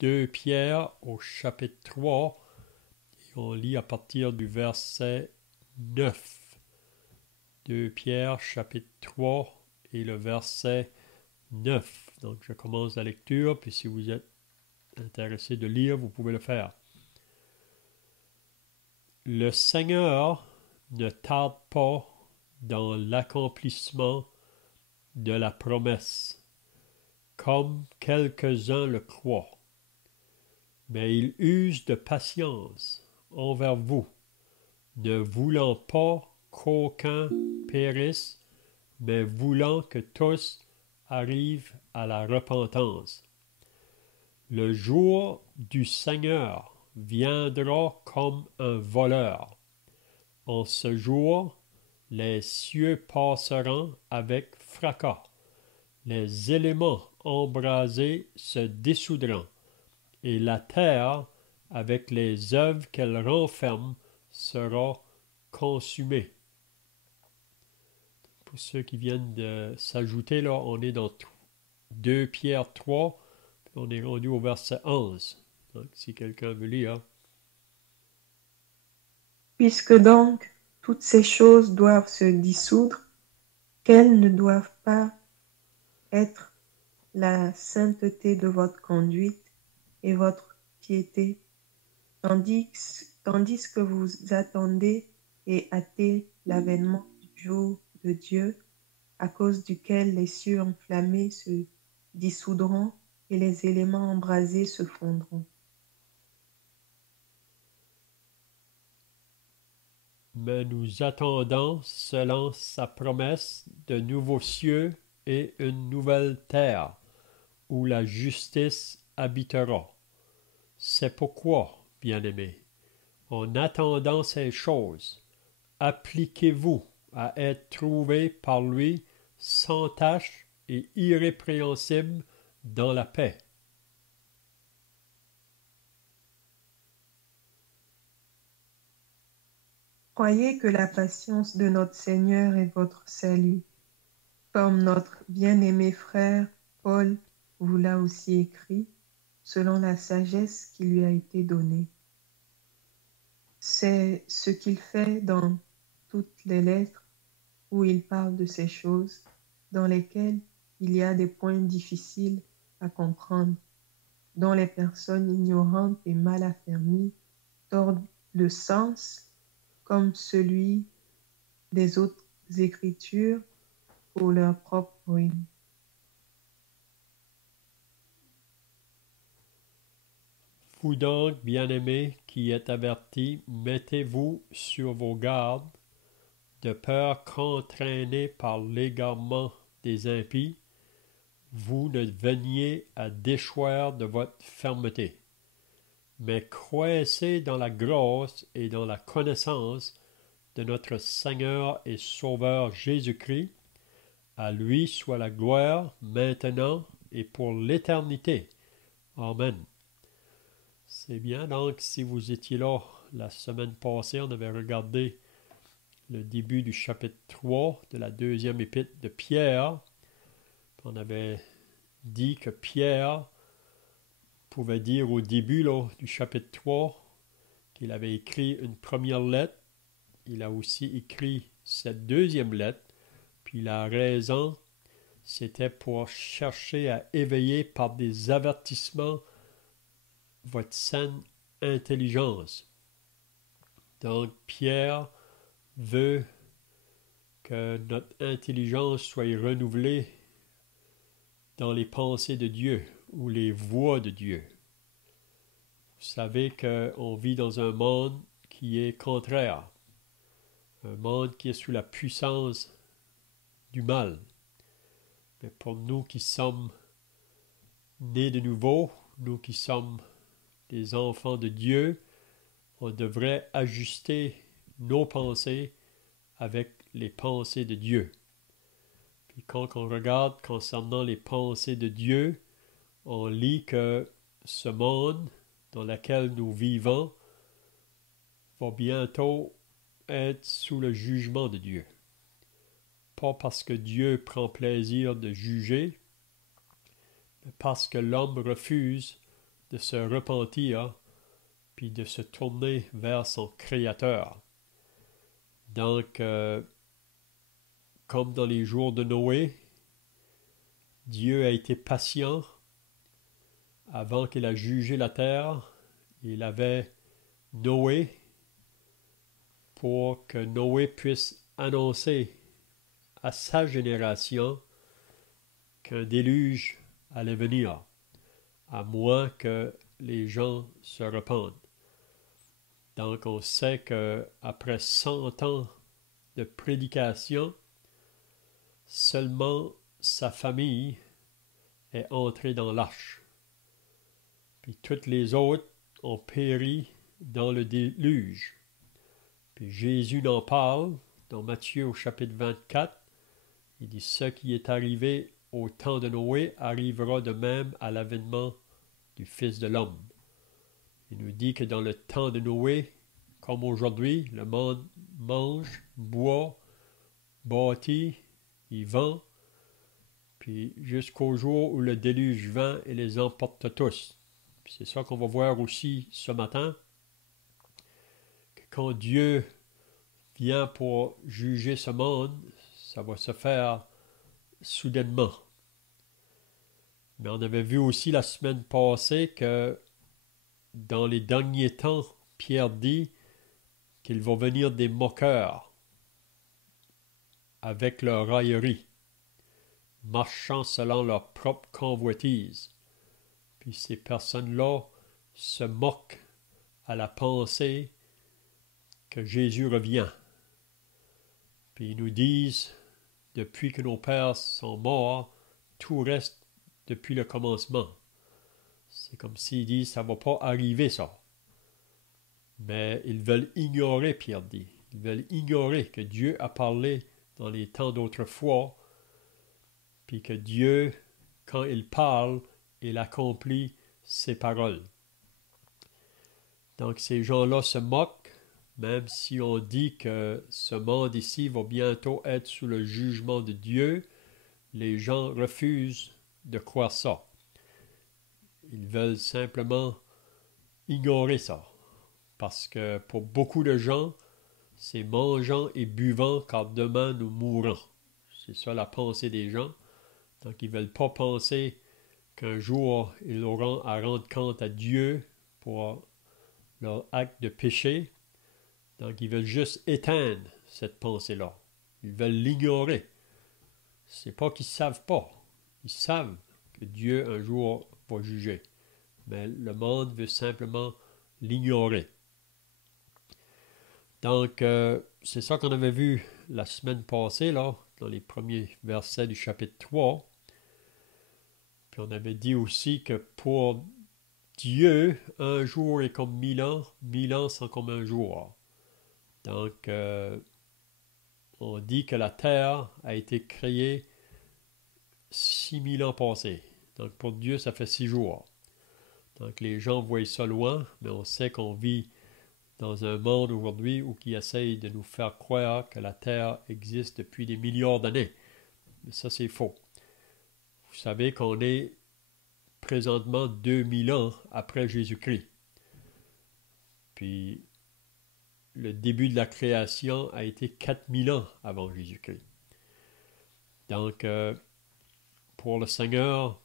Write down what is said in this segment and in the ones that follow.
2 Pierre au chapitre 3 et on lit à partir du verset 9. 2 Pierre chapitre 3 et le verset 9. Donc je commence la lecture, puis si vous êtes intéressé de lire, vous pouvez le faire. Le Seigneur ne tarde pas dans l'accomplissement de la promesse, comme quelques-uns le croient, mais il use de patience envers vous, ne voulant pas qu'aucun périsse, mais voulant que tous arrivent à la repentance. Le jour du Seigneur viendra comme un voleur. En ce jour, les cieux passeront avec fracas, les éléments embrasés se dissoudront, et la terre, avec les œuvres qu'elle renferme, sera consumée. Pour ceux qui viennent de s'ajouter, là, on est dans 2 Pierre 3, puis on est rendu au verset 11. Donc, si quelqu'un veut lire. Puisque donc toutes ces choses doivent se dissoudre, quelles ne doivent pas être la sainteté de votre conduite et votre piété, tandis, tandis que vous attendez et hâtez l'avènement du jour de Dieu, à cause duquel les cieux enflammés se dissoudront et les éléments embrasés se fondront. Mais nous attendons, selon sa promesse, de nouveaux cieux et une nouvelle terre, où la justice habitera. C'est pourquoi, bien-aimés, en attendant ces choses, appliquez-vous à être trouvés par lui sans tache et irrépréhensibles dans la paix. Croyez que la patience de notre Seigneur est votre salut, comme notre bien-aimé frère Paul vous l'a aussi écrit, selon la sagesse qui lui a été donnée. C'est ce qu'il fait dans toutes les lettres où il parle de ces choses, dans lesquelles il y a des points difficiles à comprendre, dont les personnes ignorantes et mal affermies tordent le sens comme celui des autres écritures pour leur propre ruine. Vous donc, bien-aimés, qui êtes avertis, mettez-vous sur vos gardes, de peur qu'entraînés par l'égarement des impies, vous ne veniez à déchoir de votre fermeté. Mais croissez dans la grâce et dans la connaissance de notre Seigneur et Sauveur Jésus-Christ. À lui soit la gloire maintenant et pour l'éternité. Amen. C'est bien, donc, si vous étiez là la semaine passée, on avait regardé le début du chapitre 3 de la deuxième épître de Pierre. On avait dit que Pierre pouvait dire au début là, du chapitre 3 qu'il avait écrit une première lettre. Il a aussi écrit cette deuxième lettre. Puis la raison, c'était pour chercher à éveiller par des avertissements votre saine intelligence. Donc Pierre veut que notre intelligence soit renouvelée dans les pensées de Dieu ou les voies de Dieu. Vous savez qu'on vit dans un monde qui est contraire, un monde qui est sous la puissance du mal. Mais pour nous qui sommes nés de nouveau, nous qui sommes des enfants de Dieu, on devrait ajuster nos pensées avec les pensées de Dieu. Puis quand on regarde concernant les pensées de Dieu, on lit que ce monde dans lequel nous vivons va bientôt être sous le jugement de Dieu. Pas parce que Dieu prend plaisir de juger, mais parce que l'homme refuse de se repentir puis de se tourner vers son Créateur. Donc, comme dans les jours de Noé, Dieu a été patient avant qu'il a jugé la terre. Il avait Noé pour que Noé puisse annoncer à sa génération qu'un déluge allait venir, à moins que les gens se repentent. Donc on sait qu'après 100 ans de prédication, seulement sa famille est entrée dans l'arche. Puis toutes les autres ont péri dans le déluge. Puis Jésus en parle dans Matthieu au chapitre 24. Il dit « Ce qui est arrivé au temps de Noé arrivera de même à l'avènement du Fils de l'homme. » Il nous dit que dans le temps de Noé, comme aujourd'hui, le monde mange, boit, bâtit, il vend, puis jusqu'au jour où le déluge vint et les emporte tous. C'est ça qu'on va voir aussi ce matin, que quand Dieu vient pour juger ce monde, ça va se faire soudainement. Mais on avait vu aussi la semaine passée que dans les derniers temps, Pierre dit qu'il va venir des moqueurs avec leur raillerie, marchant selon leur propre convoitise. Puis ces personnes-là se moquent à la pensée que Jésus revient. Puis ils nous disent, depuis que nos pères sont morts, tout reste depuis le commencement. C'est comme s'ils disent, ça ne va pas arriver ça. Mais ils veulent ignorer, Pierre dit. Ils veulent ignorer que Dieu a parlé dans les temps d'autrefois, puis que Dieu, quand il parle, il accomplit ses paroles. Donc ces gens-là se moquent, même si on dit que ce monde ici va bientôt être sous le jugement de Dieu, les gens refusent de croire ça. Ils veulent simplement ignorer ça. Parce que pour beaucoup de gens, c'est mangeant et buvant car demain nous mourrons. C'est ça la pensée des gens. Donc ils ne veulent pas penser qu'un jour ils auront à rendre compte à Dieu pour leur acte de péché. Donc ils veulent juste éteindre cette pensée-là. Ils veulent l'ignorer. C'est pas qu'ils ne savent pas. Ils savent que Dieu un jour va juger. Mais le monde veut simplement l'ignorer. Donc, c'est ça qu'on avait vu la semaine passée, là, dans les premiers versets du chapitre 3. Puis on avait dit aussi que pour Dieu, un jour est comme 1000 ans sont comme un jour. Donc, on dit que la terre a été créée 6000 ans passés. Donc, pour Dieu, ça fait 6 jours. Donc, les gens voient ça loin, mais on sait qu'on vit dans un monde aujourd'hui où qui essaye de nous faire croire que la Terre existe depuis des milliards d'années. Mais ça, c'est faux. Vous savez qu'on est présentement 2000 ans après Jésus-Christ. Puis, le début de la création a été 4000 ans avant Jésus-Christ. Donc, pour le Seigneur,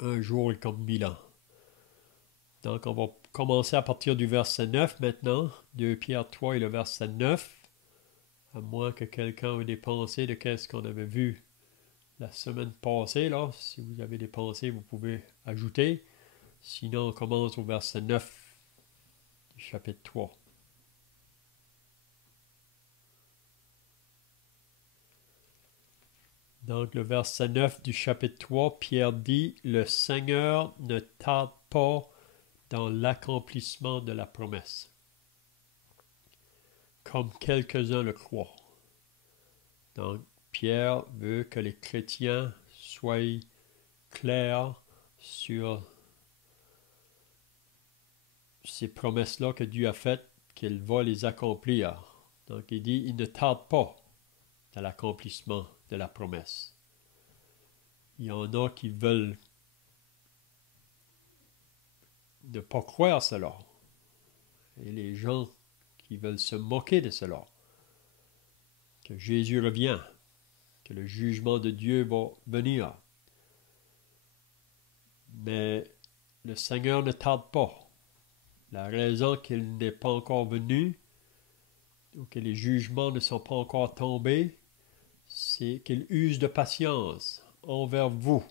un jour est comme 1000 ans. Donc, on va commencer à partir du verset 9 maintenant. 2 Pierre 3 et le verset 9. À moins que quelqu'un ait des pensées de qu'est-ce qu'on avait vu la semaine passée. Là. Si vous avez des pensées, vous pouvez ajouter. Sinon, on commence au verset 9 du chapitre 3. Donc, le verset 9 du chapitre 3, Pierre dit « Le Seigneur ne tarde pas dans l'accomplissement de la promesse, comme quelques-uns le croient. » Donc, Pierre veut que les chrétiens soient clairs sur ces promesses-là que Dieu a faites, qu'il va les accomplir. Donc, il dit, il ne tarde pas dans l'accomplissement de la promesse. Il y en a qui veulent ne pas croire cela. Et les gens qui veulent se moquer de cela. Que Jésus revient, que le jugement de Dieu va venir. Mais le Seigneur ne tarde pas. La raison qu'il n'est pas encore venu, ou que les jugements ne sont pas encore tombés, c'est qu'il use de patience envers vous,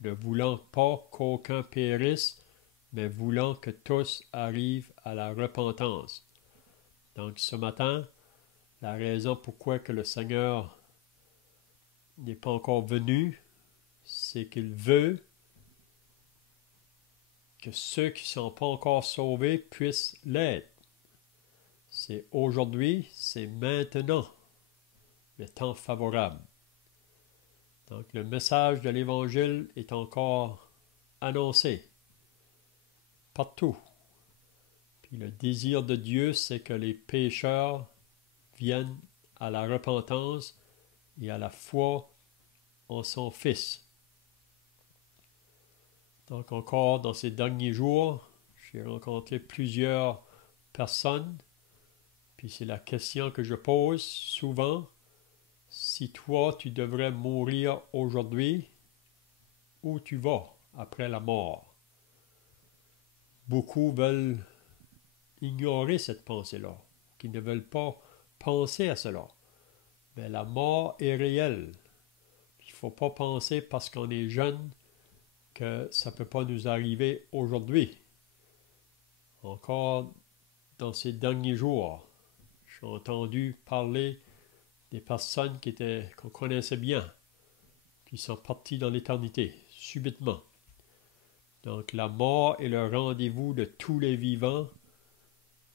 ne voulant pas qu'aucun périsse, mais voulant que tous arrivent à la repentance. Donc ce matin, la raison pourquoi que le Seigneur n'est pas encore venu, c'est qu'il veut que ceux qui ne sont pas encore sauvés puissent l'être. C'est aujourd'hui, c'est maintenant, le temps favorable. Donc le message de l'Évangile est encore annoncé partout. Puis le désir de Dieu, c'est que les pécheurs viennent à la repentance et à la foi en son Fils. Donc encore dans ces derniers jours, j'ai rencontré plusieurs personnes, puis c'est la question que je pose souvent, si toi tu devrais mourir aujourd'hui, où tu vas après la mort? Beaucoup veulent ignorer cette pensée-là, qui ne veulent pas penser à cela. Mais la mort est réelle. Il ne faut pas penser parce qu'on est jeune que ça ne peut pas nous arriver aujourd'hui. Encore dans ces derniers jours, j'ai entendu parler des personnes qu'on connaissait bien, qui sont parties dans l'éternité, subitement. Donc la mort est le rendez-vous de tous les vivants,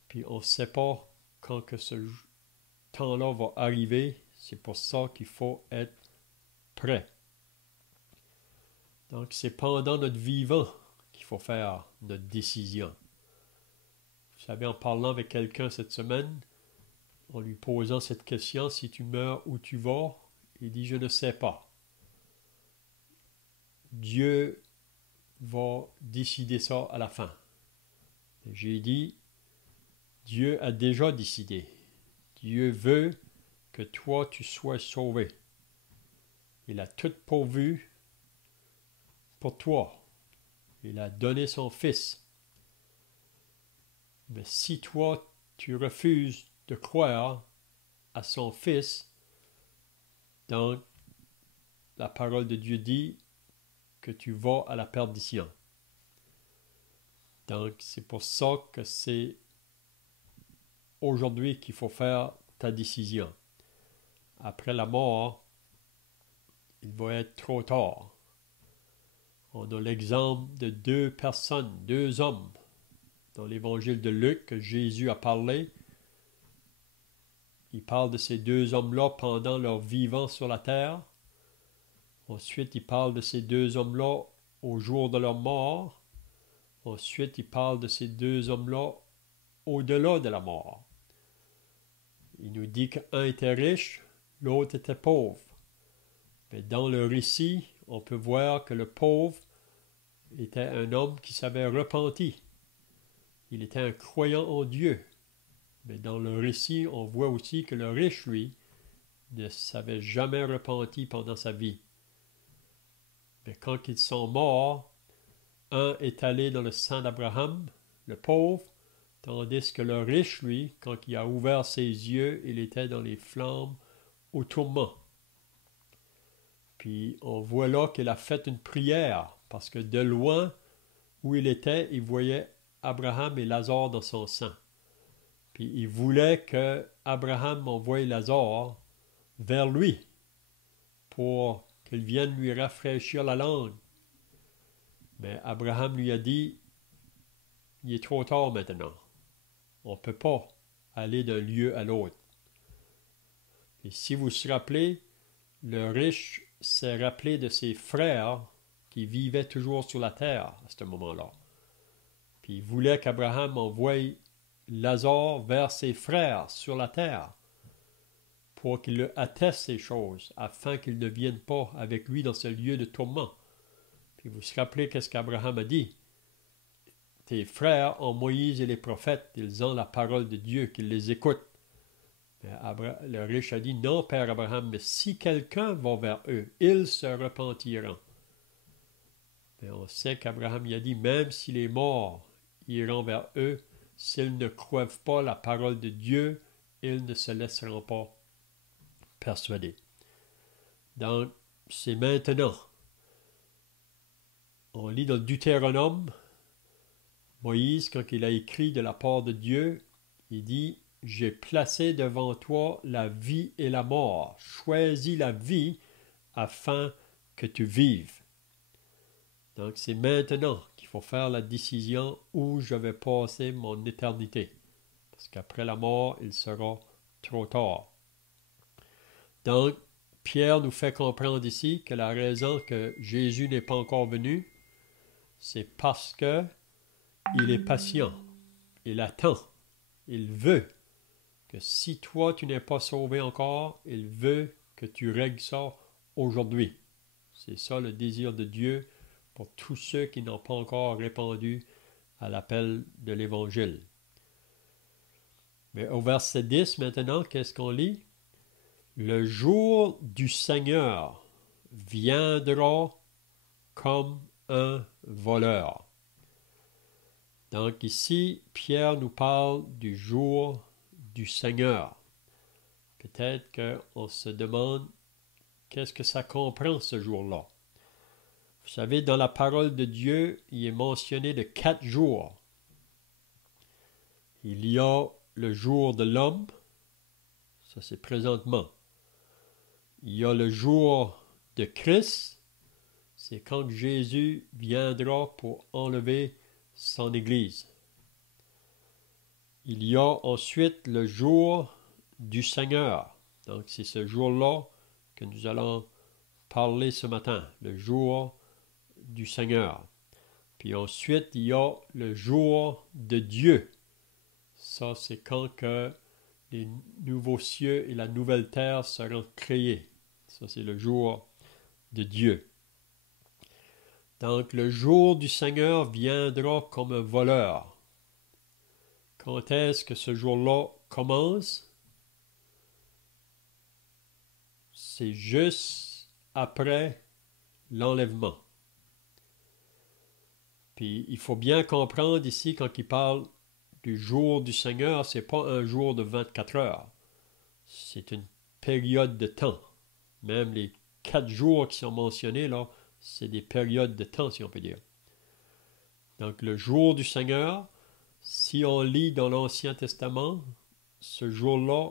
puis on ne sait pas quand que ce temps-là va arriver. C'est pour ça qu'il faut être prêt. Donc c'est pendant notre vivant qu'il faut faire notre décision. Vous savez, en parlant avec quelqu'un cette semaine, en lui posant cette question, si tu meurs, où tu vas? Il dit, je ne sais pas. Dieu va décider ça à la fin. J'ai dit, Dieu a déjà décidé. Dieu veut que toi, tu sois sauvé. Il a tout pourvu pour toi. Il a donné son Fils. Mais si toi, tu refuses de croire à son Fils, donc la parole de Dieu dit que tu vas à la perdition. Donc c'est pour ça que c'est aujourd'hui qu'il faut faire ta décision. Après la mort, il va être trop tard. On a l'exemple de deux personnes, deux hommes, dans l'évangile de Luc que Jésus a parlé. Il parle de ces deux hommes-là pendant leur vivant sur la terre. Ensuite, il parle de ces deux hommes-là au jour de leur mort. Ensuite, il parle de ces deux hommes-là au-delà de la mort. Il nous dit qu'un était riche, l'autre était pauvre. Mais dans le récit, on peut voir que le pauvre était un homme qui s'avait repenti. Il était un croyant en Dieu. Mais dans le récit, on voit aussi que le riche, lui, ne s'avait jamais repenti pendant sa vie. Mais quand ils sont morts, un est allé dans le sang d'Abraham, le pauvre, tandis que le riche, lui, quand il a ouvert ses yeux, il était dans les flammes au tourment. Puis on voit là qu'il a fait une prière, parce que de loin où il était, il voyait Abraham et Lazare dans son sang. Puis il voulait que Abraham envoie Lazare vers lui pour qu'il vienne lui rafraîchir la langue. Mais Abraham lui a dit, il est trop tard maintenant. On ne peut pas aller d'un lieu à l'autre. Et si vous vous rappelez, le riche s'est rappelé de ses frères qui vivaient toujours sur la terre à ce moment-là. Puis il voulait qu'Abraham envoie Lazare vers ses frères sur la terre pour qu'il le atteste ces choses, afin qu'il ne vienne pas avec lui dans ce lieu de tourment. Puis vous vous rappelez qu'est-ce qu'Abraham a dit? tes frères ont Moïse et les prophètes, ils ont la parole de Dieu, qu'ils les écoutent. Mais le riche a dit, non, Père Abraham, mais si quelqu'un va vers eux, ils se repentiront. Mais on sait qu'Abraham y a dit, même si les morts iront vers eux, s'ils ne croient pas la parole de Dieu, ils ne se laisseront pas persuader. Donc, c'est maintenant. On lit dans le Deutéronome, Moïse, quand il a écrit de la part de Dieu, il dit, « J'ai placé devant toi la vie et la mort. Choisis la vie afin que tu vives. » Donc, c'est maintenant qu'il faut faire la décision où je vais passer mon éternité. Parce qu'après la mort, il sera trop tard. Donc, Pierre nous fait comprendre ici que la raison que Jésus n'est pas encore venu, c'est parce que il est patient, il attend, il veut que si toi tu n'es pas sauvé encore, il veut que tu règles ça aujourd'hui. C'est ça le désir de Dieu pour tous ceux qui n'ont pas encore répondu à l'appel de l'Évangile. Mais au verset 10 maintenant, qu'est-ce qu'on lit? Le jour du Seigneur viendra comme un voleur. Donc ici, Pierre nous parle du jour du Seigneur. Peut-être qu'on se demande qu'est-ce que ça comprend ce jour-là. Vous savez, dans la parole de Dieu, il est mentionné de 4 jours. Il y a le jour de l'homme, ça c'est présentement. Il y a le jour de Christ, c'est quand Jésus viendra pour enlever son Église. Il y a ensuite le jour du Seigneur. Donc c'est ce jour-là que nous allons parler ce matin, le jour du Seigneur. Puis ensuite, il y a le jour de Dieu. Ça, c'est quand que les nouveaux cieux et la nouvelle terre seront créés. Ça, c'est le jour de Dieu. Donc, le jour du Seigneur viendra comme un voleur. Quand est-ce que ce jour-là commence? C'est juste après l'enlèvement. Puis, il faut bien comprendre ici, quand il parle du jour du Seigneur, ce n'est pas un jour de 24 heures. C'est une période de temps. Même les 4 jours qui sont mentionnés là, c'est des périodes de temps, si on peut dire. Donc, le jour du Seigneur, si on lit dans l'Ancien Testament, ce jour-là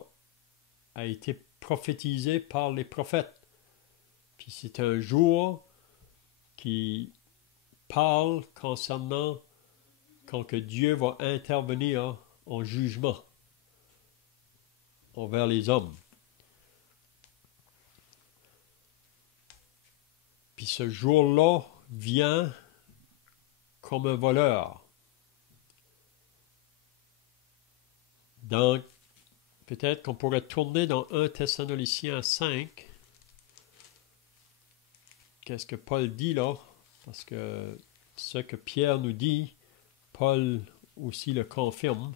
a été prophétisé par les prophètes. Puis c'est un jour qui parle concernant quand que Dieu va intervenir en jugement envers les hommes. Puis ce jour-là vient comme un voleur. Donc, peut-être qu'on pourrait tourner dans 1 Thessaloniciens 5. Qu'est-ce que Paul dit là? Parce que ce que Pierre nous dit, Paul aussi le confirme.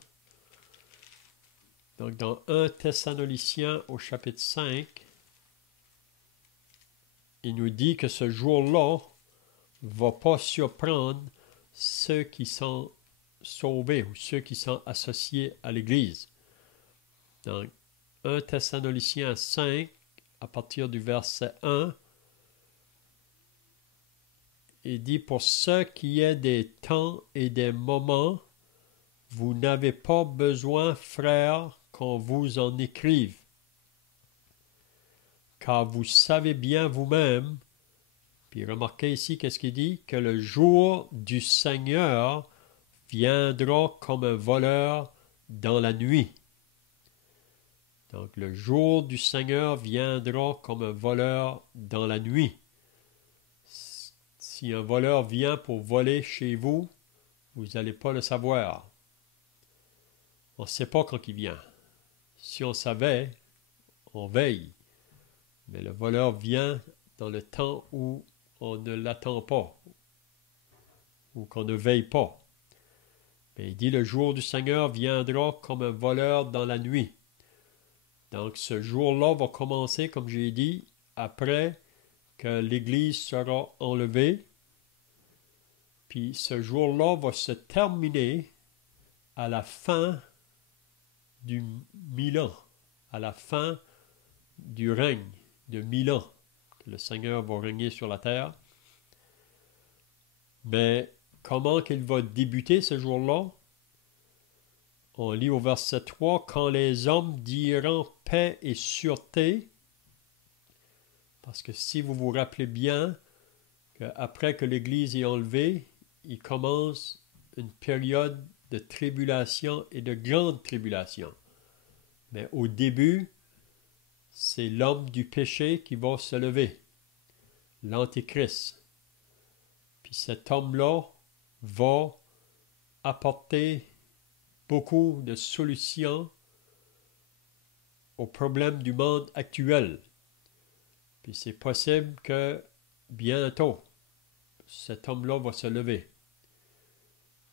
Donc, dans 1 Thessaloniciens au chapitre 5, il nous dit que ce jour-là ne va pas surprendre ceux qui sont sauvés ou ceux qui sont associés à l'Église. Donc, 1 Thessaloniciens 5, à partir du verset 1, il dit, « Pour ce qui est des temps et des moments, vous n'avez pas besoin, frères, qu'on vous en écrive, car vous savez bien vous-même, » puis remarquez ici qu'est-ce qu'il dit, « que le jour du Seigneur viendra comme un voleur dans la nuit. » Donc, le jour du Seigneur viendra comme un voleur dans la nuit. Si un voleur vient pour voler chez vous, vous n'allez pas le savoir. On ne sait pas quand il vient. Si on savait, on veille. Mais le voleur vient dans le temps où on ne l'attend pas ou qu'on ne veille pas. Mais il dit, le jour du Seigneur viendra comme un voleur dans la nuit. Donc ce jour-là va commencer, comme j'ai dit, après que l'Église sera enlevée. Puis ce jour-là va se terminer à la fin du 1000 ans, à la fin du règne de 1000 ans, que le Seigneur va régner sur la terre. Mais comment qu'il va débuter ce jour-là? On lit au verset 3, « Quand les hommes diront paix et sûreté », parce que si vous vous rappelez bien, qu'après que l'Église est enlevée, il commence une période de tribulation et de grande tribulation. Mais au début, c'est l'homme du péché qui va se lever, l'Antéchrist. Puis cet homme-là va apporter beaucoup de solutions aux problèmes du monde actuel. Puis c'est possible que bientôt, cet homme-là va se lever.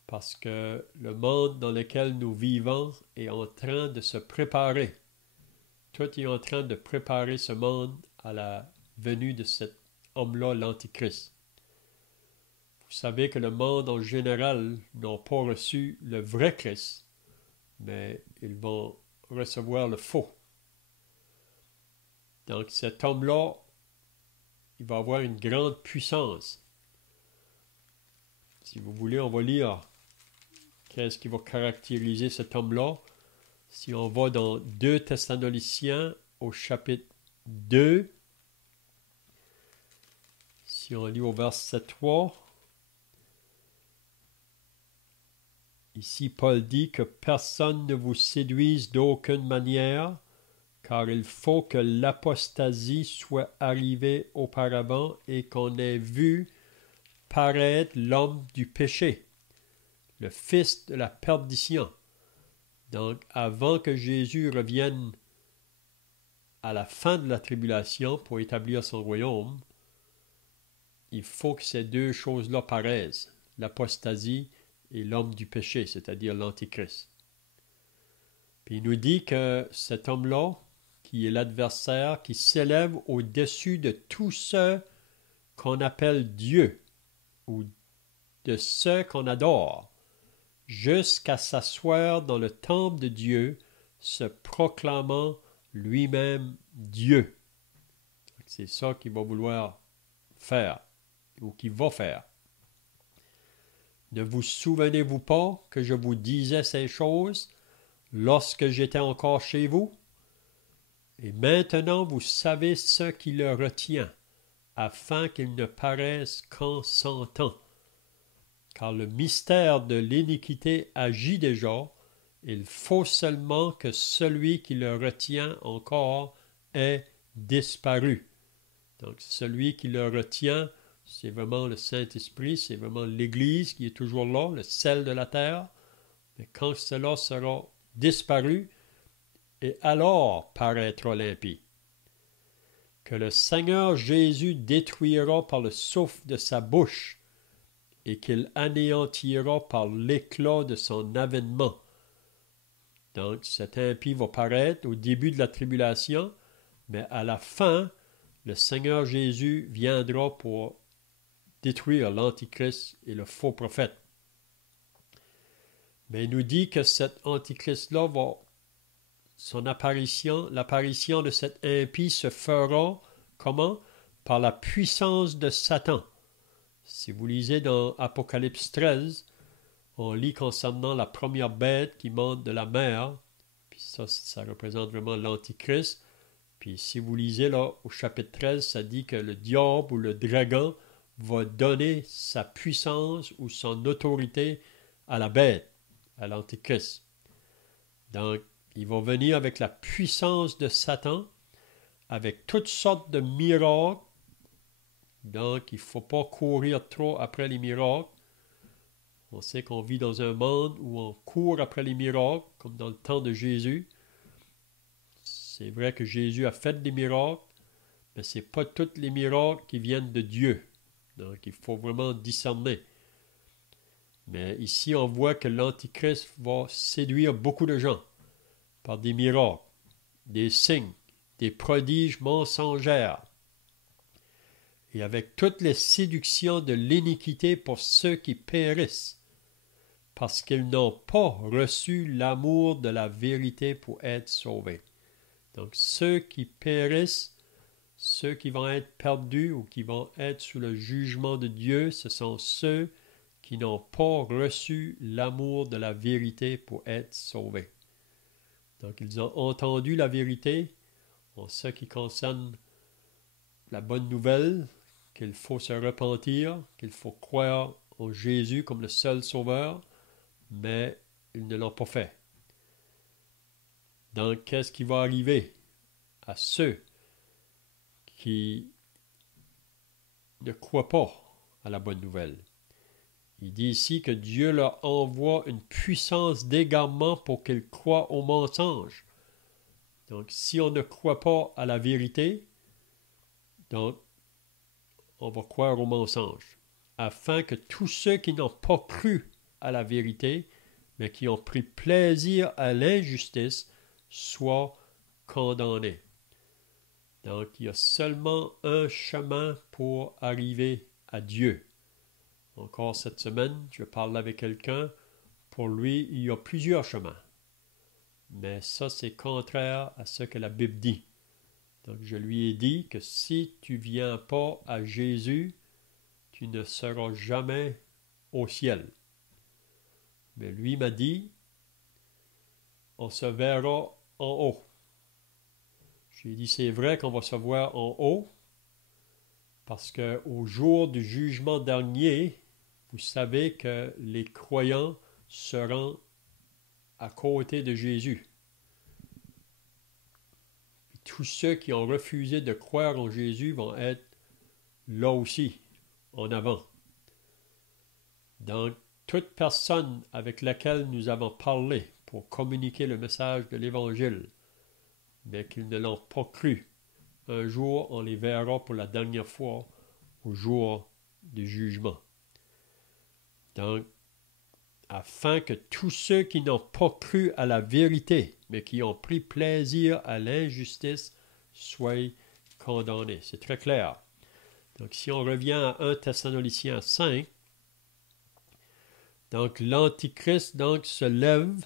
Parce que le monde dans lequel nous vivons est en train de se préparer. Tout est en train de préparer ce monde à la venue de cet homme-là, l'Antichrist. Vous savez que le monde en général n'a pas reçu le vrai Christ, mais ils vont recevoir le faux. Donc cet homme-là, il va avoir une grande puissance. Si vous voulez, on va lire qu'est-ce qui va caractériser cet homme-là. Si on va dans 2 Thessaloniciens au chapitre 2, si on lit au verset 3, ici Paul dit que personne ne vous séduise d'aucune manière, car il faut que l'apostasie soit arrivée auparavant et qu'on ait vu paraître l'homme du péché, le fils de la perdition. Donc, avant que Jésus revienne à la fin de la tribulation pour établir son royaume, il faut que ces deux choses-là paraissent, l'apostasie et l'homme du péché, c'est-à-dire l'Antichrist. Puis il nous dit que cet homme-là, qui est l'adversaire, qui s'élève au-dessus de tout ce qu'on appelle Dieu, ou de ce qu'on adore, jusqu'à s'asseoir dans le temple de Dieu, se proclamant lui-même Dieu. C'est ça qu'il va vouloir faire, ou qu'il va faire. Ne vous souvenez-vous pas que je vous disais ces choses lorsque j'étais encore chez vous? Et maintenant vous savez ce qui le retient, afin qu'il ne paraisse qu'en 100 ans. Car le mystère de l'iniquité agit déjà, il faut seulement que celui qui le retient encore ait disparu. Donc celui qui le retient, c'est vraiment le Saint-Esprit, c'est vraiment l'Église qui est toujours là, le sel de la terre. Mais quand cela sera disparu, et alors paraîtra l'impie, que le Seigneur Jésus détruira par le souffle de sa bouche, et qu'il anéantira par l'éclat de son avènement. Donc, cet impie va paraître au début de la tribulation, mais à la fin, le Seigneur Jésus viendra pour détruire l'Antichrist et le faux prophète. Mais il nous dit que cet Antichrist-là va, son apparition, l'apparition de cet impie se fera, comment? Par la puissance de Satan. Si vous lisez dans Apocalypse 13, on lit concernant la première bête qui monte de la mer, puis ça représente vraiment l'Antichrist. Puis si vous lisez là au chapitre 13, ça dit que le diable ou le dragon va donner sa puissance ou son autorité à la bête, à l'Antichrist. Donc, il va venir avec la puissance de Satan, avec toutes sortes de miracles. Donc, il ne faut pas courir trop après les miracles. On sait qu'on vit dans un monde où on court après les miracles, comme dans le temps de Jésus. C'est vrai que Jésus a fait des miracles, mais ce n'est pas tous les miracles qui viennent de Dieu. Donc, il faut vraiment discerner. Mais ici, on voit que l'Antichrist va séduire beaucoup de gens par des miracles, des signes, des prodiges mensongers, et avec toutes les séductions de l'iniquité pour ceux qui périssent, parce qu'ils n'ont pas reçu l'amour de la vérité pour être sauvés. Donc ceux qui périssent, ceux qui vont être perdus ou qui vont être sous le jugement de Dieu, ce sont ceux qui n'ont pas reçu l'amour de la vérité pour être sauvés. Donc ils ont entendu la vérité en ce qui concerne la bonne nouvelle, qu'il faut se repentir, qu'il faut croire en Jésus comme le seul sauveur, mais ils ne l'ont pas fait. Donc qu'est-ce qui va arriver à ceux qui ne croient pas à la bonne nouvelle? Il dit ici que Dieu leur envoie une puissance d'égarement pour qu'ils croient au mensonge. Donc, si on ne croit pas à la vérité, donc on va croire au mensonge, afin que tous ceux qui n'ont pas cru à la vérité, mais qui ont pris plaisir à l'injustice, soient condamnés. Donc, il y a seulement un chemin pour arriver à Dieu. Encore cette semaine, je parle avec quelqu'un, pour lui, il y a plusieurs chemins. Mais ça, c'est contraire à ce que la Bible dit. Donc, je lui ai dit que si tu ne viens pas à Jésus, tu ne seras jamais au ciel. Mais lui m'a dit, on se verra en haut. J'ai dit, c'est vrai qu'on va se voir en haut, parce qu'au jour du jugement dernier, vous savez que les croyants seront à côté de Jésus. Et tous ceux qui ont refusé de croire en Jésus vont être là aussi, en avant. Donc, toute personne avec laquelle nous avons parlé pour communiquer le message de l'Évangile, mais qu'ils ne l'ont pas cru, un jour on les verra pour la dernière fois au jour du jugement. Donc, afin que tous ceux qui n'ont pas cru à la vérité, mais qui ont pris plaisir à l'injustice, soient condamnés. C'est très clair. Donc, si on revient à 1 Thessaloniciens 5, donc l'Antichrist donc, se lève,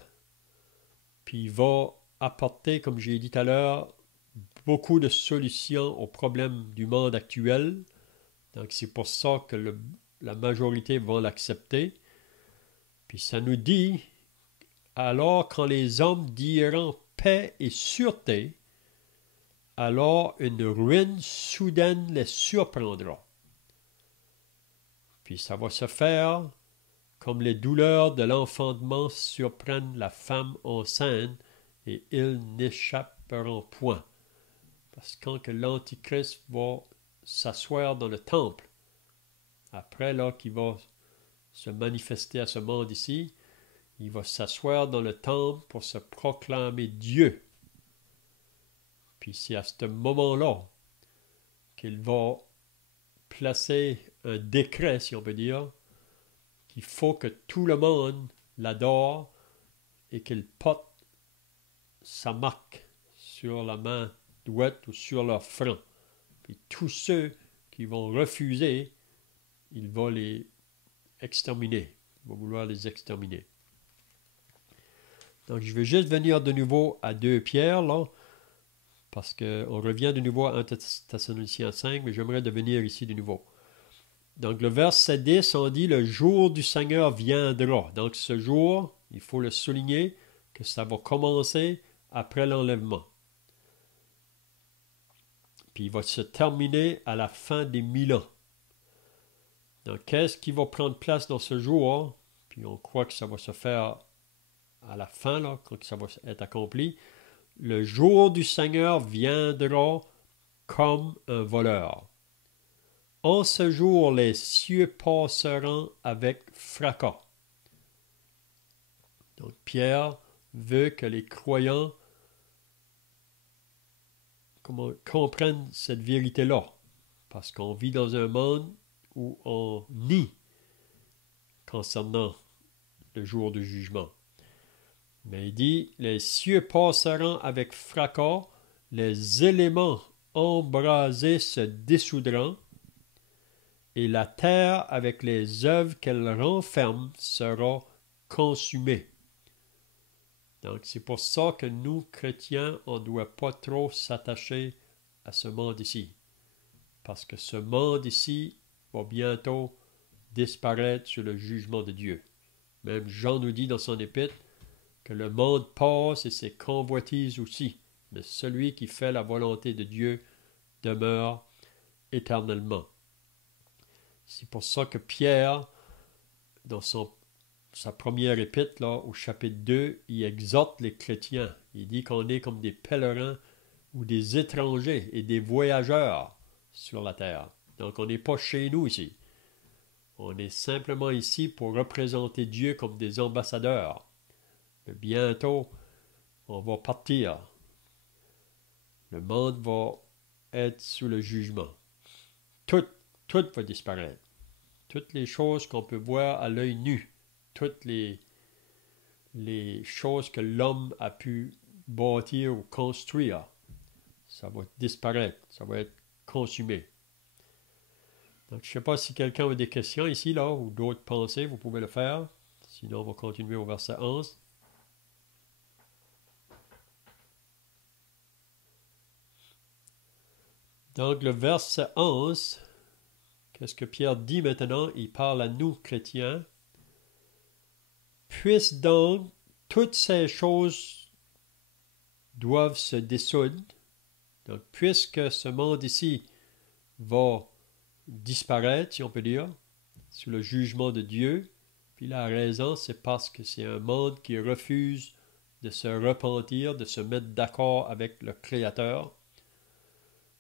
puis il va apporter, comme j'ai dit tout à l'heure, beaucoup de solutions aux problèmes du monde actuel. Donc, c'est pour ça que la majorité vont l'accepter. Puis ça nous dit, alors quand les hommes diront paix et sûreté, alors une ruine soudaine les surprendra. Puis ça va se faire comme les douleurs de l'enfantement surprennent la femme enceinte, et ils n'échapperont point. Parce que quand l'Antichrist va s'asseoir dans le temple, après là qu'il va se manifester à ce monde ici, il va s'asseoir dans le temple pour se proclamer Dieu. Puis c'est à ce moment-là qu'il va placer un décret, si on peut dire, qu'il faut que tout le monde l'adore et qu'il porte sa marque sur la main droite ou sur leur front. Puis tous ceux qui vont refuser, il va les exterminer. Il va vouloir les exterminer. Donc, je vais juste venir de nouveau à 2 Pierre, là, parce qu'on revient de nouveau à 1 Thessaloniciens 5, mais j'aimerais devenir ici de nouveau. Donc, le verset 10, on dit « Le jour du Seigneur viendra ». Donc, ce jour, il faut le souligner, que ça va commencer après l'enlèvement. Puis, il va se terminer à la fin des 1000 ans. Donc, qu'est-ce qui va prendre place dans ce jour? Puis, on croit que ça va se faire à la fin, là, quand ça va être accompli. Le jour du Seigneur viendra comme un voleur. En ce jour, les cieux passeront avec fracas. Donc, Pierre veut que les croyants comprennent cette vérité-là. Parce qu'on vit dans un monde où on nie concernant le jour du jugement. Mais il dit, les cieux passeront avec fracas, les éléments embrasés se dissoudront, et la terre avec les œuvres qu'elle renferme sera consumée. Donc c'est pour ça que nous, chrétiens, on ne doit pas trop s'attacher à ce monde ici. Parce que ce monde ici va bientôt disparaître sur le jugement de Dieu. Même Jean nous dit dans son épître que le monde passe et ses convoitises aussi, mais celui qui fait la volonté de Dieu demeure éternellement. C'est pour ça que Pierre, dans sa première épître, là, au chapitre 2, il exhorte les chrétiens. Il dit qu'on est comme des pèlerins ou des étrangers et des voyageurs sur la terre. Donc on n'est pas chez nous ici. On est simplement ici pour représenter Dieu comme des ambassadeurs. Mais bientôt, on va partir. Le monde va être sous le jugement. Tout va disparaître. Toutes les choses qu'on peut voir à l'œil nu, toutes les choses que l'homme a pu bâtir ou construire, ça va disparaître, ça va être consumé. Donc, je ne sais pas si quelqu'un a des questions ici, là, ou d'autres pensées, vous pouvez le faire. Sinon, on va continuer au verset 11. Donc, le verset 11, qu'est-ce que Pierre dit maintenant? Il parle à nous, chrétiens. Puissent donc toutes ces choses doivent se dissoudre. Donc, puisque ce monde ici va disparaître, si on peut dire, sous le jugement de Dieu, puis la raison, c'est parce que c'est un monde qui refuse de se repentir, de se mettre d'accord avec le Créateur.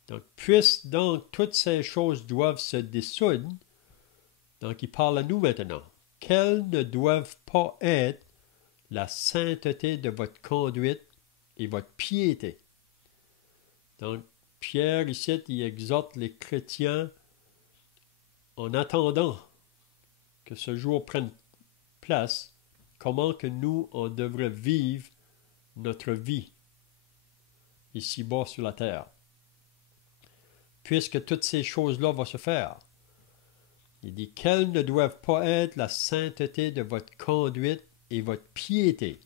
Donc, puisque donc toutes ces choses doivent se dissoudre, donc il parle à nous maintenant, quelles ne doivent pas être la sainteté de votre conduite et votre piété. Donc, Pierre, ici, il exhorte les chrétiens en attendant que ce jour prenne place, comment que nous, on devrait vivre notre vie ici-bas sur la terre. Puisque toutes ces choses-là vont se faire. Il dit qu'elles ne doivent pas être la sainteté de votre conduite et votre piété.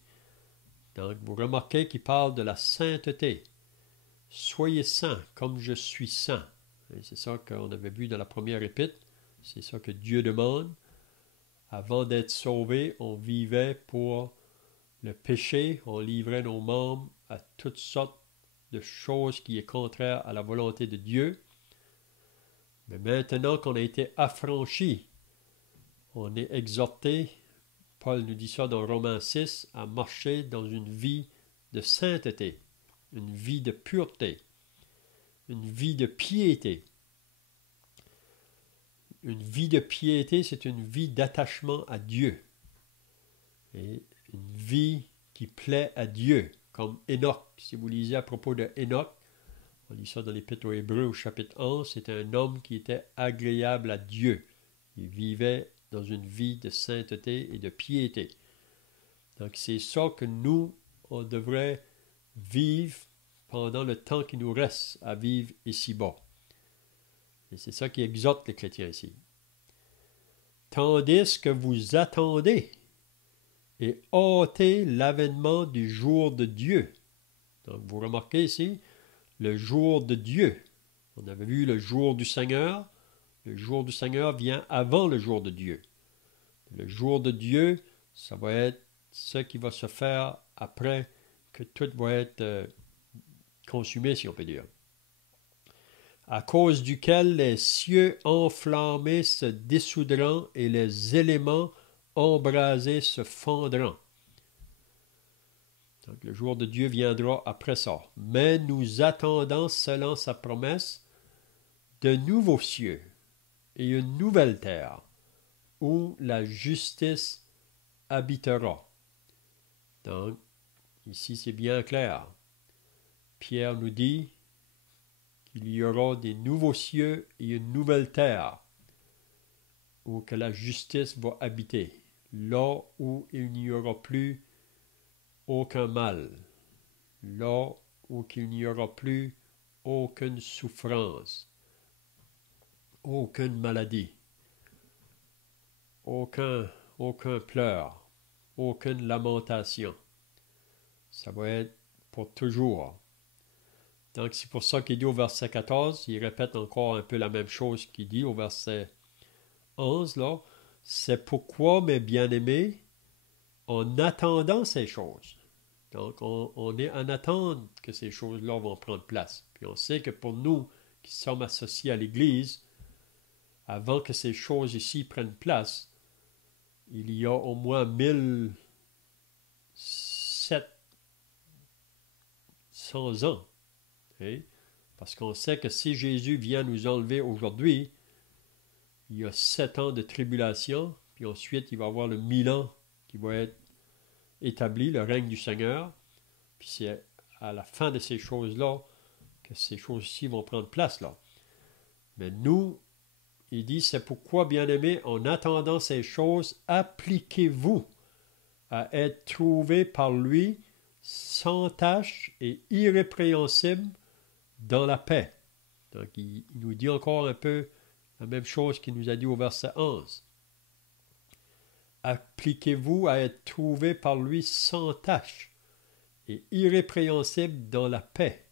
Donc, vous remarquez qu'il parle de la sainteté. Soyez saints comme je suis saint. Et c'est ça qu'on avait vu dans la première épître. C'est ça que Dieu demande. Avant d'être sauvé, on vivait pour le péché. On livrait nos membres à toutes sortes de choses qui est contraire à la volonté de Dieu. Mais maintenant qu'on a été affranchis, on est exhorté, Paul nous dit ça dans Romains 6, à marcher dans une vie de sainteté, une vie de pureté, une vie de piété. Une vie de piété, c'est une vie d'attachement à Dieu. Et une vie qui plaît à Dieu, comme Enoch. Si vous lisez à propos de Enoch, on lit ça dans l'Épître aux Hébreux au chapitre 11, c'était un homme qui était agréable à Dieu. Il vivait dans une vie de sainteté et de piété. Donc c'est ça que nous, on devrait vivre pendant le temps qui nous reste à vivre ici-bas. Et c'est ça qui exhorte les chrétiens ici. Tandis que vous attendez et hâtez l'avènement du jour de Dieu. Donc vous remarquez ici, le jour de Dieu. On avait vu le jour du Seigneur. Le jour du Seigneur vient avant le jour de Dieu. Le jour de Dieu, ça va être ce qui va se faire après que tout va être consumé, si on peut dire. À cause duquel les cieux enflammés se dissoudront et les éléments embrasés se fondront. Donc le jour de Dieu viendra après ça. Mais nous attendons, selon sa promesse, de nouveaux cieux et une nouvelle terre où la justice habitera. Donc, ici c'est bien clair. Pierre nous dit qu'il y aura des nouveaux cieux et une nouvelle terre où que la justice va habiter. là où il n'y aura plus aucun mal, là où il n'y aura plus aucune souffrance, aucune maladie, aucun pleur, aucune lamentation. Ça va être pour toujours. Donc c'est pour ça qu'il dit au verset 14, il répète encore un peu la même chose qu'il dit au verset 11, là. C'est pourquoi, mes bien-aimés, en attendant ces choses, donc on est en attente que ces choses-là vont prendre place. Puis on sait que pour nous qui sommes associés à l'Église, avant que ces choses ici prennent place, il y a au moins 1700 ans. Hein? Parce qu'on sait que si Jésus vient nous enlever aujourd'hui, il y a 7 ans de tribulation, puis ensuite il va y avoir le 1000 ans qui va être établi, le règne du Seigneur. Puis c'est à la fin de ces choses-là que ces choses-ci vont prendre place là. Mais nous, il dit, c'est pourquoi, bien-aimés, en attendant ces choses, appliquez-vous à être trouvés par lui sans tache et irrépréhensible dans la paix. Donc, il nous dit encore un peu la même chose qu'il nous a dit au verset 11. Appliquez-vous à être trouvés par lui sans tache et irrépréhensible dans la paix.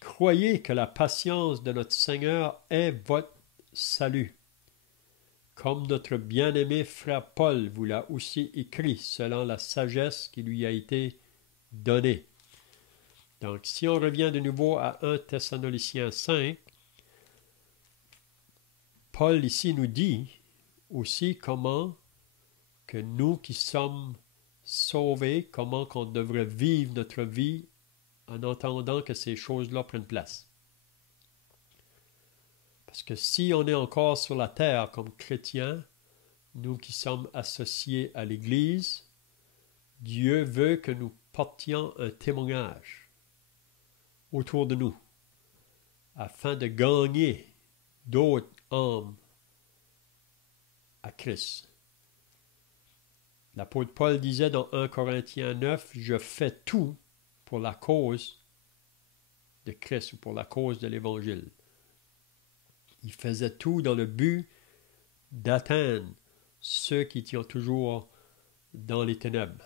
Croyez que la patience de notre Seigneur est votre salut. Comme notre bien-aimé frère Paul vous l'a aussi écrit selon la sagesse qui lui a été donnée. Donc, si on revient de nouveau à 1 Thessaloniciens 5, Paul ici nous dit aussi comment que nous qui sommes sauvés, comment qu'on devrait vivre notre vie en attendant que ces choses-là prennent place. Parce que si on est encore sur la terre comme chrétiens, nous qui sommes associés à l'Église, Dieu veut que nous portions un témoignage autour de nous, afin de gagner d'autres âmes à Christ. L'apôtre Paul disait dans 1 Corinthiens 9, « Je fais tout pour la cause de Christ ou pour la cause de l'Évangile. » Il faisait tout dans le but d'atteindre ceux qui étaient toujours dans les ténèbres.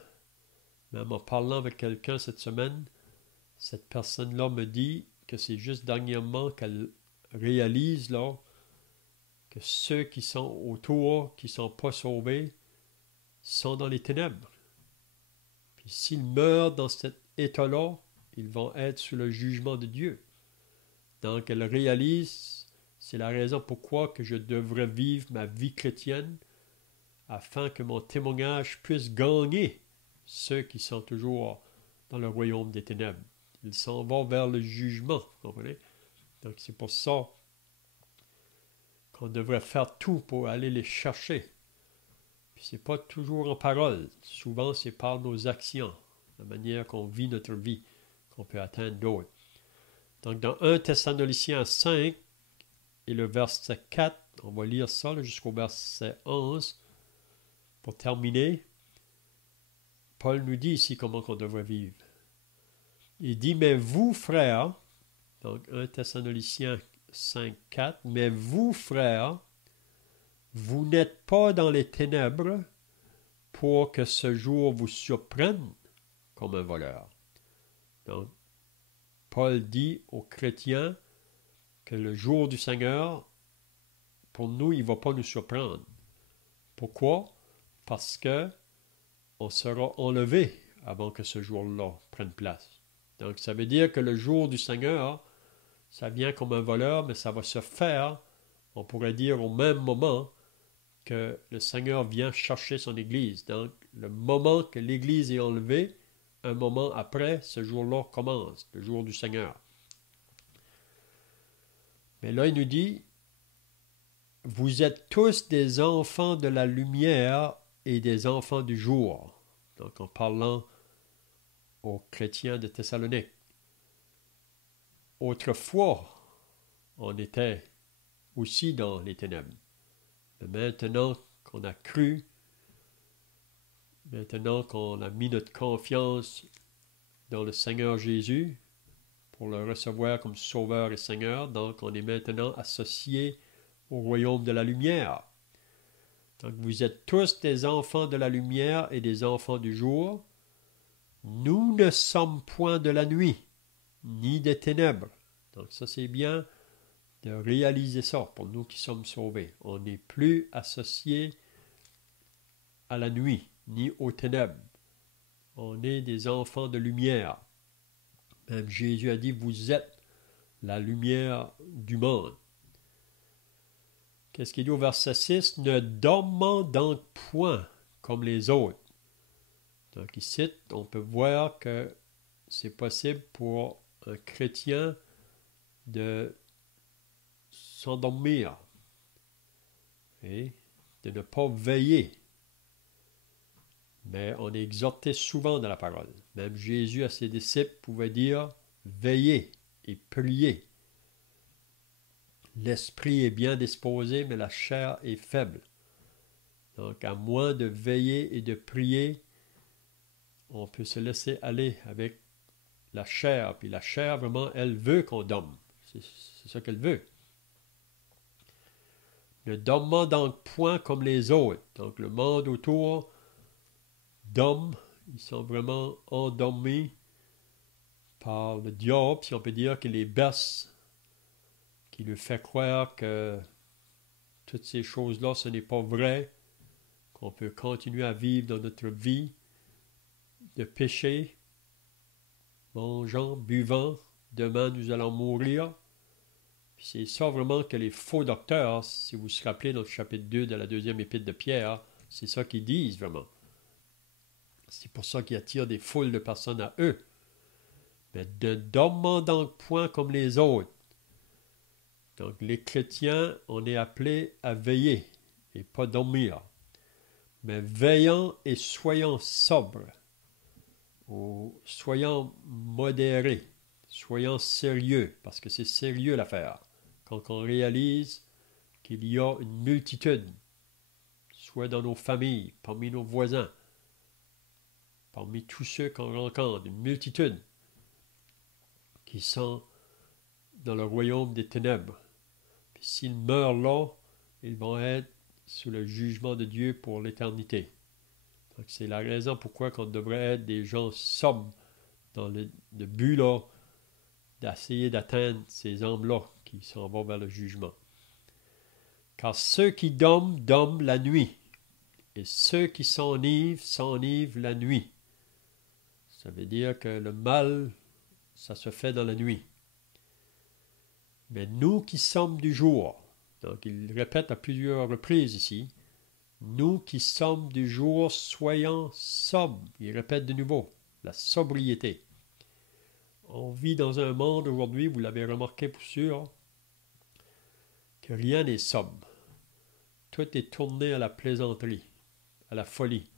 Même en parlant avec quelqu'un cette semaine, cette personne-là me dit que c'est juste dernièrement qu'elle réalise là, que ceux qui sont autour, qui ne sont pas sauvés, sont dans les ténèbres. Puis s'ils meurent dans cet état-là, ils vont être sous le jugement de Dieu. Donc elle réalise, c'est la raison pourquoi que je devrais vivre ma vie chrétienne afin que mon témoignage puisse gagner ceux qui sont toujours dans le royaume des ténèbres. Ils s'en vont vers le jugement, vous comprenez? Donc c'est pour ça qu'on devrait faire tout pour aller les chercher. Puis c'est pas toujours en parole. Souvent c'est par nos actions, la manière qu'on vit notre vie, qu'on peut atteindre d'autres. Donc dans 1 Thessaloniciens 5 et le verset 4, on va lire ça là, jusqu'au verset 11. Pour terminer, Paul nous dit ici comment on devrait vivre. Il dit, mais vous, frères, donc 1 Thessaloniciens 5, 4, mais vous, frères, vous n'êtes pas dans les ténèbres pour que ce jour vous surprenne comme un voleur. Donc, Paul dit aux chrétiens que le jour du Seigneur, pour nous, il ne va pas nous surprendre. Pourquoi? Parce que on sera enlevé avant que ce jour-là prenne place. Donc, ça veut dire que le jour du Seigneur, ça vient comme un voleur, mais ça va se faire, on pourrait dire, au même moment que le Seigneur vient chercher son Église. Donc, le moment que l'Église est enlevée, un moment après, ce jour-là commence, le jour du Seigneur. Mais là, il nous dit, « Vous êtes tous des enfants de la lumière et des enfants du jour. » Donc, en parlant aux chrétiens de Thessalonique. Autrefois, on était aussi dans les ténèbres. Mais maintenant qu'on a cru Maintenant qu'on a mis notre confiance dans le Seigneur Jésus pour le recevoir comme Sauveur et Seigneur, donc on est maintenant associé au royaume de la lumière. Donc vous êtes tous des enfants de la lumière et des enfants du jour. Nous ne sommes point de la nuit, ni des ténèbres. Donc ça c'est bien de réaliser ça pour nous qui sommes sauvés. On n'est plus associés à la nuit, ni aux ténèbres. On est des enfants de lumière. Même Jésus a dit, vous êtes la lumière du monde. Qu'est-ce qu'il dit au verset 6? Ne dormons donc point comme les autres. Donc ici, on peut voir que c'est possible pour un chrétien de s'endormir et de ne pas veiller. Mais on est exhorté souvent dans la parole. Même Jésus à ses disciples pouvait dire « Veillez et priez ». L'esprit est bien disposé, mais la chair est faible. Donc, à moins de veiller et de prier, on peut se laisser aller avec la chair. Puis la chair, vraiment, elle veut qu'on dorme. C'est ça qu'elle veut. Ne dormons donc point comme les autres. Donc, le monde autour dorme. Ils sont vraiment endormis par le diable, si on peut dire, qui les berce, qui lui fait croire que toutes ces choses-là, ce n'est pas vrai, qu'on peut continuer à vivre dans notre vie de péché, mangeant, buvant, demain nous allons mourir. Puis c'est ça vraiment que les faux docteurs, si vous vous rappelez dans le chapitre 2 de la deuxième épître de Pierre, c'est ça qu'ils disent vraiment. C'est pour ça qu'ils attirent des foules de personnes à eux. Mais ne dormons donc point comme les autres. Donc les chrétiens, on est appelés à veiller et pas dormir. Mais veillons et soyons sobres, ou soyons modérés, soyons sérieux, parce que c'est sérieux l'affaire. Quand on réalise qu'il y a une multitude, soit dans nos familles, parmi nos voisins, parmi tous ceux qu'on rencontre, une multitude qui sont dans le royaume des ténèbres. Puis s'ils meurent là, ils vont être sous le jugement de Dieu pour l'éternité. Donc c'est la raison pourquoi on devrait être des gens sobres dans le but là d'essayer d'atteindre ces âmes-là qui s'en vont vers le jugement. Car ceux qui dorment, dorment la nuit, et ceux qui s'enivrent la nuit. Ça veut dire que le mal, ça se fait dans la nuit. Mais nous qui sommes du jour, donc il répète à plusieurs reprises ici, nous qui sommes du jour, soyons sobres. Il répète de nouveau, la sobriété. On vit dans un monde aujourd'hui, vous l'avez remarqué pour sûr, que rien n'est sobre. Tout est tourné à la plaisanterie, à la folie.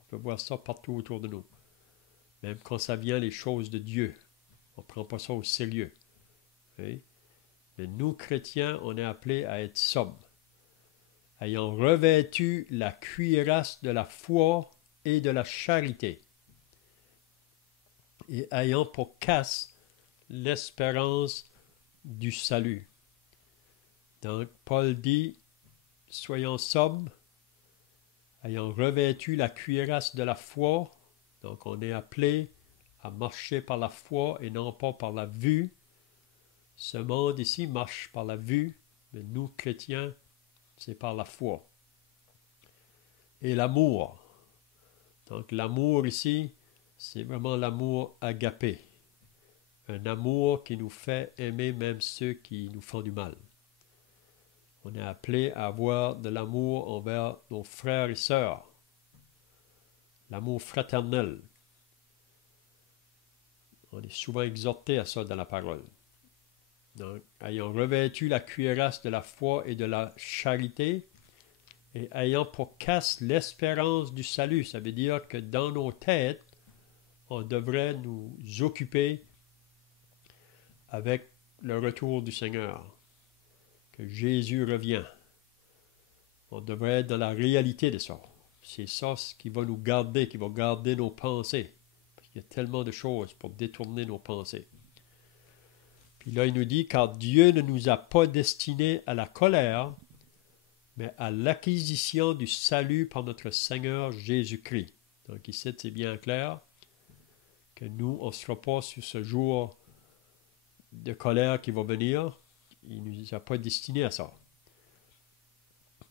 On peut voir ça partout autour de nous. Même quand ça vient les choses de Dieu, on ne prend pas ça au sérieux. Oui? Mais nous, chrétiens, on est appelés à être sobres, ayant revêtu la cuirasse de la foi et de la charité, et ayant pour casque l'espérance du salut. Donc, Paul dit, soyons sobres, ayant revêtu la cuirasse de la foi. Donc, on est appelé à marcher par la foi et non pas par la vue. Ce monde ici marche par la vue, mais nous, chrétiens, c'est par la foi. Et l'amour. Donc, l'amour ici, c'est vraiment l'amour agapé. Un amour qui nous fait aimer même ceux qui nous font du mal. On est appelé à avoir de l'amour envers nos frères et sœurs. L'amour fraternel. On est souvent exhorté à ça dans la parole. Donc, ayant revêtu la cuirasse de la foi et de la charité, et ayant pour casque l'espérance du salut. Ça veut dire que dans nos têtes, on devrait nous occuper avec le retour du Seigneur, que Jésus revient. On devrait être dans la réalité de ça. c'est ça qui va nous garder, qui va garder nos pensées. Parce qu'il y a tellement de choses pour détourner nos pensées. Puis là, il nous dit, car Dieu ne nous a pas destinés à la colère, mais à l'acquisition du salut par notre Seigneur Jésus-Christ. Donc ici, c'est bien clair que nous, on ne sera pas sur ce jour de colère qui va venir. Il ne nous a pas destinés à ça.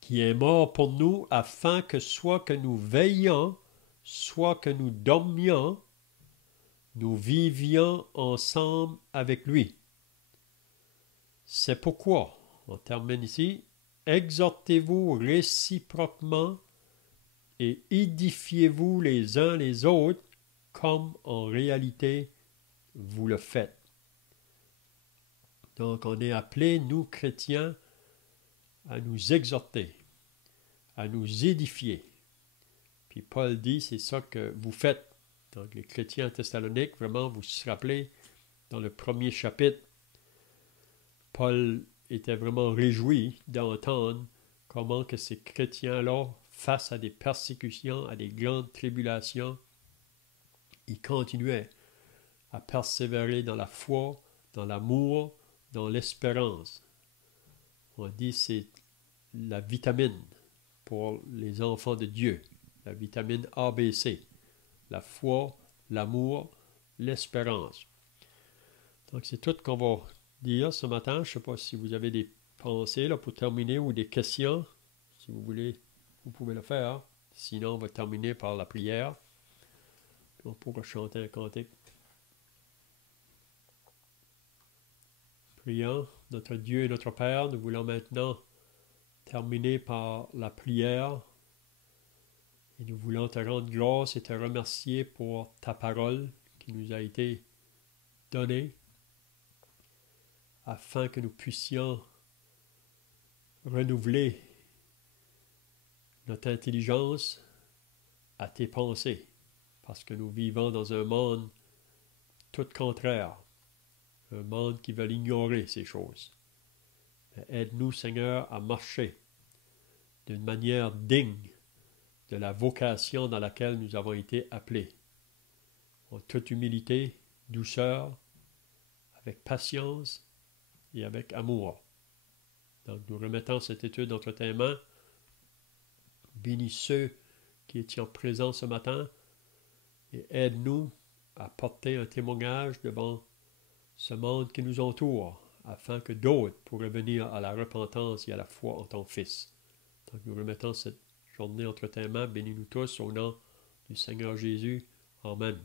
Qui est mort pour nous afin que soit que nous veillions, soit que nous dormions, nous vivions ensemble avec lui. C'est pourquoi, on termine ici, exhortez-vous réciproquement et édifiez-vous les uns les autres comme en réalité vous le faites. Donc on est appelés, nous chrétiens, à nous exhorter, à nous édifier. Puis Paul dit, c'est ça que vous faites. Donc les chrétiens thessaloniques, vraiment, vous vous rappelez, dans le premier chapitre, Paul était vraiment réjoui d'entendre comment que ces chrétiens-là, face à des persécutions, à des grandes tribulations, ils continuaient à persévérer dans la foi, dans l'amour, dans l'espérance. On dit que c'est la vitamine pour les enfants de Dieu, la vitamine ABC, la foi, l'amour, l'espérance. Donc c'est tout qu'on va dire ce matin. Je ne sais pas si vous avez des pensées là, pour terminer ou des questions. Si vous voulez, vous pouvez le faire. Sinon, on va terminer par la prière. On pourra chanter un cantique. Prions, notre Dieu et notre Père, nous voulons maintenant terminer par la prière. Et nous voulons te rendre grâce et te remercier pour ta parole qui nous a été donnée afin que nous puissions renouveler notre intelligence à tes pensées, parce que nous vivons dans un monde tout contraire, un monde qui veut ignorer ces choses. Mais aide-nous, Seigneur, à marcher d'une manière digne de la vocation dans laquelle nous avons été appelés, en toute humilité, douceur, avec patience et avec amour. Donc nous remettons cette étude entre tes mains. Bénis ceux qui étaient présents ce matin et aide-nous à porter un témoignage devant ce monde qui nous entoure, afin que d'autres pourraient venir à la repentance et à la foi en ton Fils. Donc nous remettons cette journée entre tes mains. Bénis-nous tous au nom du Seigneur Jésus. Amen.